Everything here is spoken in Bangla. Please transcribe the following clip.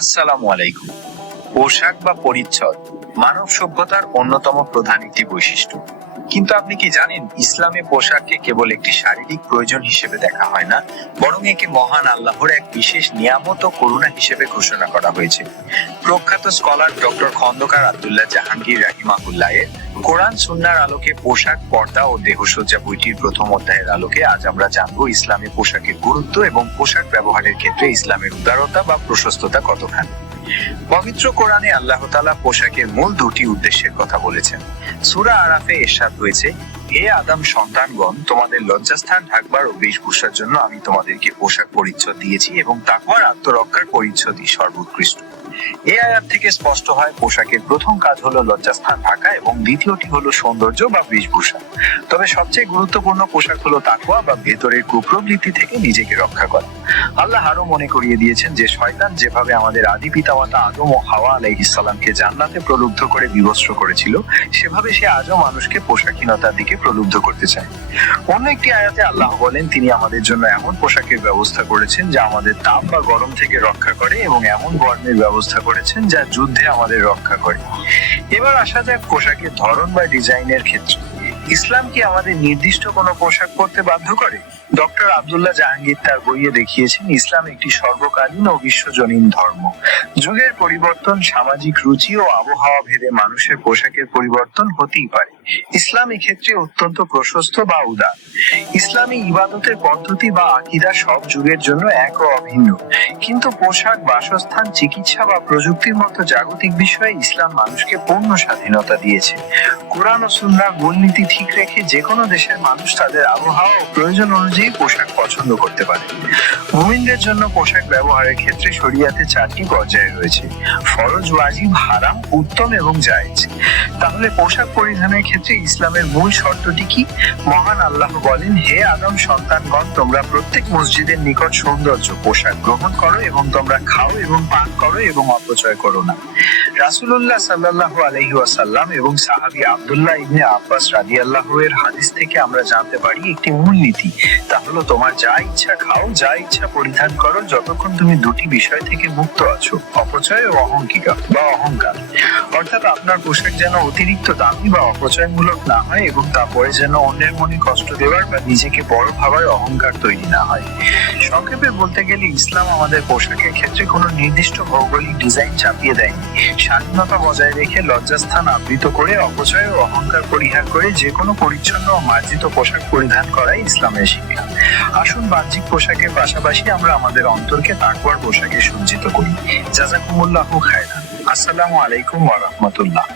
আসসালামু আলাইকুম। পোশাক বা পরিচ্ছদ মানব সভ্যতার অন্যতম প্রধান একটি বৈশিষ্ট্য। কিন্তু আপনি কি জানেন, ইসলামে পোশাককে কেবল একটি শারীরিক প্রয়োজন হিসেবে দেখা হয় না, বরং একে মহান আল্লাহর এক বিশেষ নিয়ামত ও করুণা হিসেবে ঘোষণা করা হয়েছে। প্রখ্যাত স্কলার ডক্টর খন্দকার আব্দুল্লাহ জাহাঙ্গীর রাহিমাহুল্লাহের কোরআন সুন্নাহর আলোকে পোশাক, পর্দা ও দেহসজ্জা বইটির প্রথম অধ্যায়ের আলোকে আজ আমরা জানবো ইসলামে পোশাকের গুরুত্ব এবং পোশাক ব্যবহারের ক্ষেত্রে ইসলামের উদারতা বা প্রশস্ততা কতখানি। পবিত্র কোরআনে আল্লাহ তাআলা পোশাকের মূল দুটি উদ্দেশ্যের কথা বলেছেন। সূরা আরাফে ইরশাদ হয়েছে, হে আদম সন্তানগণ, তোমাদের লজ্জাস্থান ঢাকবার ও বেশভূষার জন্য আমি তোমাদেরকে পোশাক পরিচ্ছদ দিয়েছি এবং তাকওয়ার আত্মরক্ষার পরিচ্ছদই সর্বোৎকৃষ্ট। এই আয়াত থেকে স্পষ্ট হয় পোশাকের প্রথম কাজ হলো লজ্জাস্থান ঢাকা এবং দ্বিতীয়টি হলো সৌন্দর্য বা বেশভূষা। তবে সবচেয়ে গুরুত্বপূর্ণ পোশাক হলো তাকওয়া বা ভেতরের কুপ্রবৃত্তি থেকে নিজেকে রক্ষা করা। আল্লাহ আরো মনে করিয়ে দিয়েছেন যে শয়তান যেভাবে আমাদের আদি পিতামাতা আদম ও হাওয়া আলাইহিস সালামকে জান্নাতে প্রলুব্ধ করে বিবস্ত্র করেছিল, সেভাবে সে আজও মানুষকে পোশাকহীনতার দিকে প্রলুব্ধ করতে চায়। অন্য একটি আয়াতে আল্লাহ বলেন, তিনি আমাদের জন্য এমন পোশাকের ব্যবস্থা করেছেন যা আমাদের তাপ বা গরম থেকে রক্ষা করে এবং এমন বর্ণের ব্যবস্থা করেছেন যা যুদ্ধে আমাদের রক্ষা করে। এবার আসা যাক পোশাকের ধরন বা ডিজাইনের ক্ষেত্রে। ইসলাম কি আমাদের নির্দিষ্ট কোনো পোশাক পরতে বাধ্য করে? ডক্টর আব্দুল্লাহ জাহাঙ্গীর তার বইয়ে দেখিয়েছেন, ইসলাম একটি সর্বকালীন ও বিশ্বজনীন ধর্ম। যুগের পরিবর্তন, সামাজিক রুচি ও আবহাওয়া ভেদে মানুষের পোশাকের পরিবর্তন হতেই পারে। ইসলাম এক্ষেত্রে অত্যন্ত প্রশস্ত বা উদার। ইসলামী ইবাদতের পদ্ধতি বা আকীদা সব যুগের জন্য এক ও অভিন্ন, কিন্তু পোশাক, বাসস্থান, চিকিৎসা বা প্রযুক্তির মতো জাগতিক বিষয়ে ইসলাম মানুষকে পূর্ণ স্বাধীনতা দিয়েছে। কোরআন ও সুন্নাহর মূলনীতি ঠিক রেখে যে কোনো দেশের মানুষ তাদের আবহাওয়া ও প্রয়োজন অনুযায়ী পোশাক পছন্দ করতে পারে। মুমিনদের জন্য পোশাক ব্যবহারের ক্ষেত্রে শরিয়াতে 4টি পর্যায় রয়েছে: ফরজ, ওয়াজিব, হারাম, উত্তম এবং জায়েজ। তাহলে পোশাক পরিধানের ক্ষেত্রে ইসলামের মূল শর্তটি কি? মহান আল্লাহ বলেন, হে আদম সন্তানগণ, তোমরা প্রত্যেক মসজিদের নিকট সৌন্দর্য পোশাক গ্রহণ করো এবং তোমরা খাও এবং পান করো এবং অপচয় করো না। রাসূলুল্লাহ সাল্লাল্লাহু আলাইহি ওয়াসাল্লাম এবং সাহাবী আব্দুল্লাহ ইবনে আব্বাস রাদিয়াল্লাহু এর হাদিস থেকে আমরা জানতে পারি একটি মূলনীতি, তা হলো তোমার যা ইচ্ছা খাও, যা ইচ্ছা পরিধান করো, যতক্ষণ তুমি দুটি বিষয় থেকে মুক্ত আছো: অপচয় ও অহংকার। অর্থাৎ আপনার পোশাক যেন অতিরিক্ত দামি বা অপচয়মূলক না হয় এবং তারপরে যেন অন্যের মনে কষ্ট দেওয়ার বা নিজেকে বড় ভাবার অহংকার তৈরি না হয়। সংক্ষেপে বলতে গেলে ইসলাম আমাদের পোশাকের ক্ষেত্রে কোনো নির্দিষ্ট ভৌগোলিক ডিজাইন চাপিয়ে দেয়নি। স্বাধীনতা বজায় রেখে লজ্জাস্থান আবৃত করে অপচয় ও অহংকার পরিহার করে যে কোনো পরিচ্ছন্ন ও মার্জিত পোশাক পরিধান করাই ইসলামের শিক্ষা। আসুন বাহ্যিক পোশাকের পাশাপাশি আমরা আমাদের অন্তরকে তাকওয়ার পোশাকে সজ্জিত করি। জাযাকুমুল্লাহু খায়রান। আসসালামু আলাইকুম ওয়া রাহমাতুল্লাহ।